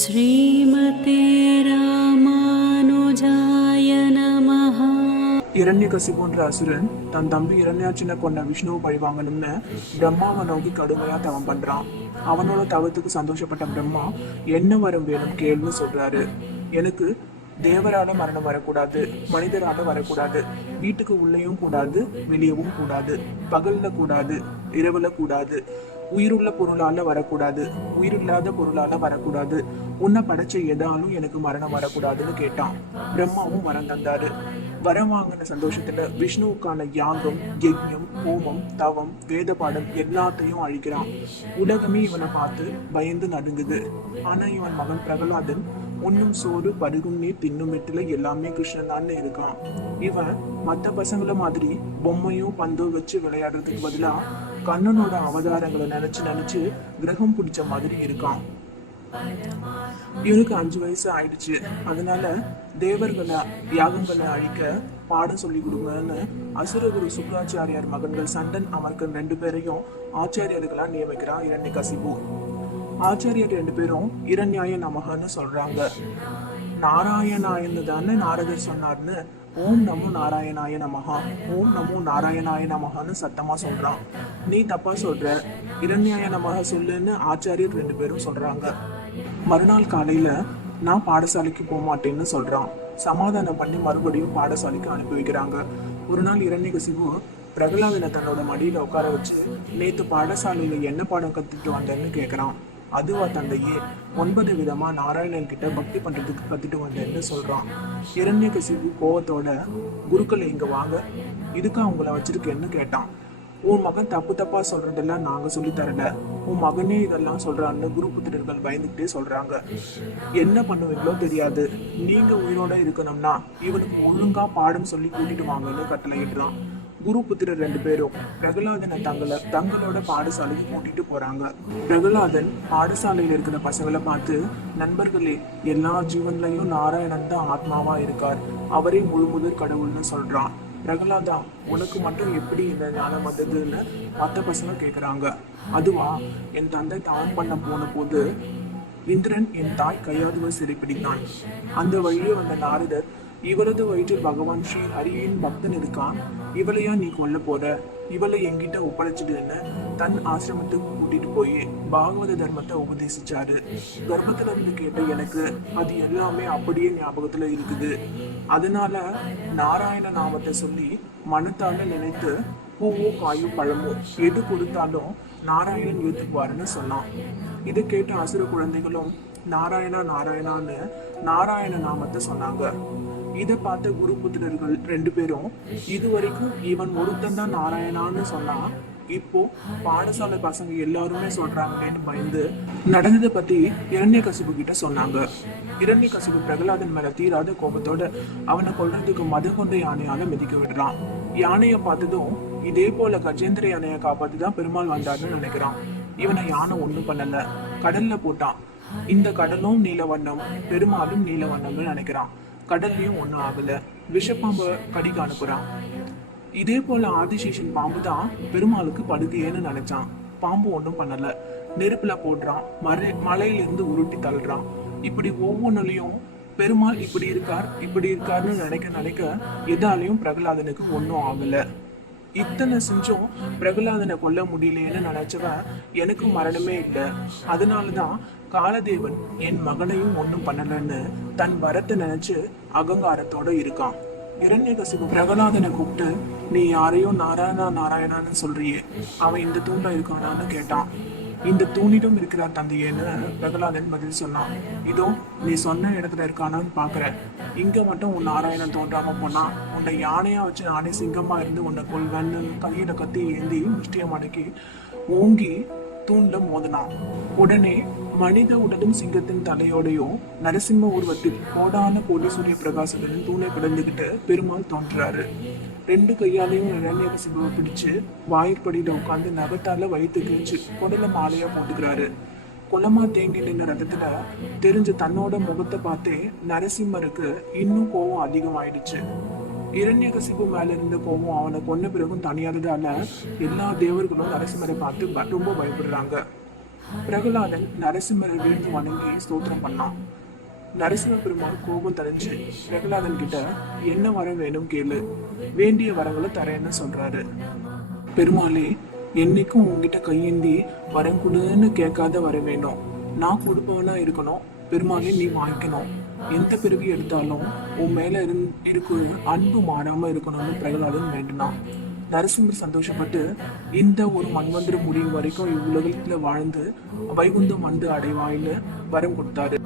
ஸ்ரீமதே ராமானுஜாய நமஹ. இரண்யகசி போன்ற அசுரன் தன் தம்பி இரண்யாச்சனை கொண்ட விஷ்ணுவை பழிவாங்கணும்னு பிரம்மாவை நோக்கி கடுமையா தவம் பண்றான். அவனோட தவத்துக்கு சந்தோஷப்பட்ட பிரம்மா என்ன வரும் வேணும் கேள்வி சொல்றாரு. எனக்கு தேவரால மரணம் வரக்கூடாது மனிதரால வரக்கூடாது வீட்டுக்கு உள்ளேயும் கூடாது வெளியவும் கூடாது பகல்ல கூடாது இரவுல கூடாது உயிருள்ள பொருளால வரக்கூடாது. உயிரில்லாத பொருளால வரக்கூடாது. உன்னை படைச்ச எதாலும் எனக்கு மரணம் வரக்கூடாதுன்னு கேட்டான். பிரம்மாவும் வரம் தந்தாரு. வரம் வாங்கின சந்தோஷத்துல விஷ்ணுவுக்கான யாகம் யஜ்யம் ஹோமம் தவம் வேத பாடம் எல்லாத்தையும் அழிக்கிறான். உலகமே இவனை பார்த்து பயந்து நடுங்குது. ஆனா இவன் மகன் பிரகலாதன் உண்ணும் சோறு பருகும் நீர் தின்னும் மெட்டில எல்லாமே கிருஷ்ணன் இருக்கான். இவன் மற்ற பசங்கள மாதிரி பொம்மையும் பந்தும் வச்சு விளையாடுறதுக்கு பதிலா கண்ணனோட அவதாரங்களை நினைச்சு நினைச்சு கிரகம் பிடிச்ச மாதிரி இருக்கான். இவனுக்கு அஞ்சு வயசு ஆயிடுச்சு. அதனால தேவர்களை யாகங்களை அழிக்க பாடம் சொல்லி கொடுங்கன்னு அசுரகுரு சுக்ராச்சாரியார் மகன்கள் சண்டன் அமர்கன் ரெண்டு பேரையும் ஆச்சாரியர்களா நியமிக்கிறான் இரண்ய கசிபு ஆச்சாரியர் ரெண்டு பேரும் இரண்யாய நமகன்னு சொல்றாங்க. நாராயணாயன்னு தானே நாரதர் சொன்னார்னு. ஓம் நமோ நாராயணாய நமகா ஓம் நமோ நாராயணாய நமகான்னு சத்தமா சொல்றான். நீ தப்பா சொல்ற. இரண்யாய நமக சொல்லுன்னு ஆச்சாரியர் ரெண்டு பேரும் சொல்றாங்க. மறுநாள் காலையில நான் பாடசாலைக்கு போக மாட்டேன்னு சொல்றான். சமாதானம் பண்ணி மறுபடியும் பாடசாலைக்கு அனுப்பி வைக்கிறாங்க. ஒரு நாள் இரண்யகசிபு பிரகலாதனை தன்னோட மடியில உட்கார வச்சு நேத்து பாடசாலையில என்ன பாடம் கத்துட்டு வந்தேன்னு கேக்குறான். அதுவா தந்தையே? ஒன்பது விதமா நாராயணன் கிட்ட பக்தி பண்றதுக்கு கத்துட்டு வந்தேன்னு சொல்றான். இரண்யகசிபு கோவத்தோட குருக்களை இங்க வாங்க. இதுக்கு அவங்கள வச்சிருக்கேன்னு கேட்டான். உன் மகன் தப்பு தப்பா சொல்றதெல்லாம் நாங்க சொல்லி தரல. உன் மகனே இதெல்லாம் சொல்றான்னு குரு புத்திரர்கள் பயந்துகிட்டே சொல்றாங்க. என்ன பண்ணுவீங்களோ தெரியாது. நீங்க உயிரோட இருக்கணும்னா இவனுக்கு ஒழுங்கா பாடம் சொல்லி கூட்டிட்டு வாங்கன்னு கட்டளையிடுறான் குரு புத்திரர் ரெண்டு பேரும் பிரகலாதனை தங்களை தங்களோட பாடசாலைக்கு கூட்டிட்டு போறாங்க. பிரகலாதன் பாடசாலையில் இருக்கிற பசங்களை பார்த்து நண்பர்களே எல்லா ஜீவன்லையும் நாராயணன் தான் ஆத்மாவா இருக்கார். அவரே முழு முதற் கடவுள்னு சொல்றான். பிரகலாதா உனக்கு மட்டும் எப்படி இந்த ஞானம் வந்ததுன்னு மற்ற பசங்க கேட்குறாங்க அதுவா என் தந்தை தான் பண்ண போன போது இந்திரன் என் தாய் கையாதுவ சிறைப்பிடித்தான். அந்த வழியே வந்த நாரதர் இவரது வயிற்றில் பகவான் ஸ்ரீ ஹரியின் பக்தன் இருக்கான். இவளையா நீ கொல்ல போற? இவளை என்கிட்ட ஒப்படைச்சிடுன்னு தன் ஆசிரமத்துக்கு கூட்டிட்டு போய் பாகவத தர்மத்தை உபதேசிச்சாரு. கர்ப்பத்துல இருந்து கேட்ட எனக்கு அது எல்லாமே அப்படியே ஞாபகத்துல இருக்குது. அதனால நாராயண நாமத்தை சொல்லி மனத்தால நினைத்து பூவோ காயோ பழமோ எது கொடுத்தாலும் நாராயணன் ஏத்துக்குவாருன்னு சொன்னான். இதை கேட்ட அசுர குழந்தைகளும் நாராயணா நாராயணான்னு நாராயண நாமத்தை சொன்னாங்க. இதை பார்த்த குரு புத்திரர்கள் ரெண்டு பேரும் இதுவரைக்கும் இவன் ஒருத்தன் தான் நாராயணான்னு சொன்னான் இப்போ பாடசாலை பசங்க எல்லாருமே சொல்றாங்களேன்னு பயந்து நடந்ததை பத்தி இரண்ய கசிபு கிட்ட சொன்னாங்க. இரண்ய கசிபு பிரகலாதன் மேல தீராத கோபத்தோட அவனை கொள்றதுக்கு மத கொண்ட யானையால மிதிக்க விடுறான். யானையை பார்த்ததும் இதே போல கஜேந்திர யானையை காப்பாத்தி தான் பெருமாள் வந்தாருன்னு நினைக்கிறான். இவனை யானை ஒண்ணும் பண்ணல. கடல்ல போட்டான். இந்த கடலும் நீலவண்ணம் பெருமாளும் நீலவண்ணம்னு நினைக்கிறான். கடல்லையும் ஒன்றும் ஆகலை. விஷப்பாம்பை கடிக்க அனுப்புகிறான் இதே போல் ஆதிசேஷன் பாம்பு தான் பெருமாளுக்கு படுகையேன்னு நினச்சான். பாம்பு ஒன்றும் பண்ணலை. நெருப்பில் போடுறான். மறை மலையிலிருந்து உருட்டி தள்ளுறான். இப்படி ஒவ்வொன்றுலையும் பெருமாள் இப்படி இருக்கார் இப்படி இருக்காருன்னு நினைக்க நினைக்க எதாலையும் பிரகலாதனுக்கு ஒன்றும் ஆகல. இத்தனை செஞ்சும் பிரகலாதனை கொல்ல முடியலையேன்னு நினைச்சவன் எனக்கு மரணமே இல்லை. அதனாலதான் காலதேவன் என் மகனையும் ஒன்றும் பண்ணலன்னு தன் வரத்தை நினைச்சு அகங்காரத்தோட இருக்கான். இரண்யகசிபு பிரகலாதனை கூப்பிட்டு நீ யாரையும் நாராயணா நாராயணான்னு சொல்றியே. அவன் இந்த தூண்ல இருக்கானான்னு கேட்டான். இந்த தூணிடம் இருக்கிறார் தந்தையேன்னு பிரகலாதன் பதில் சொன்னான். இதோ நீ சொன்ன இடத்துல இருக்கானான்னு பாக்குற இங்க மட்டும் உன் நாராயணன் தோன்றாம போனா உன்னை யானையா வச்சு நானே சிங்கமா இருந்து உன்னை கொள்வேன்னு கையில கத்தி ஏந்தி முஷ்டியம் அடக்கி ஓங்கி தூண்ல மோதினான் உடனே மனித உடலும் சிங்கத்தின் தலையோடையும் நரசிம்ம உருவத்தில் கோடான கோடி சூரிய பிரகாசத்துடன் தூணை கிடந்துகிட்டு பெருமாள் தோன்றாரு. ரெண்டு கையாலையும் இளநீர சிம்புவை பிடிச்சு வாயிற்படியில உட்காந்து நகத்தால வயிற்று கிழிச்சு குடல மாலையா போட்டுக்கிறாரு. குளமா தேங்கி நின்ற ரதத்துல தெரிஞ்ச தன்னோட முகத்தை பார்த்தே நரசிம்மருக்கு இன்னும் கோவம் அதிகமாயிடுச்சு. இரண்யகசிபு மேல இருந்த கோபம் அவனை கொன்ன பிறகும் தனியாததால எல்லா தேவர்களும் நரசிம்மரை பார்த்து ரொம்ப பயப்படுறாங்க. பிரகலாதன் நரசிம்மரை விழுந்து வணங்கி ஸ்தோத்திரம் பண்ணான். நரசிம்ம பெருமாள் கோபம் தணிஞ்சு பிரகலாதன் கிட்ட என்ன வரம் வேணும் கேளு. வேண்டிய வரங்களை தரேன்னு சொல்றாரு. பெருமாளே என்னைக்கும் உங்ககிட்ட கையேந்தி வரம் கொடுன்னு கேட்காத வர வேணும். நான் கொடுப்பவனா இருக்கணும். பெருமானே நீ வாங்கிக்கணும். எந்த பிறவி எடுத்தாலும் உன் மேல இருந் இருக்கு அன்பு மாறாம இருக்கணும்னு பிரகலாதன் வேண்டினான். நரசிம்மர் சந்தோஷப்பட்டு இந்த ஒரு மண்வந்திரம் முடியும் வரைக்கும் இவ்வுலகத்துல வாழ்ந்து வைகுந்தம் வந்து அடைவாயின்னு வரம் கொடுத்தாரு.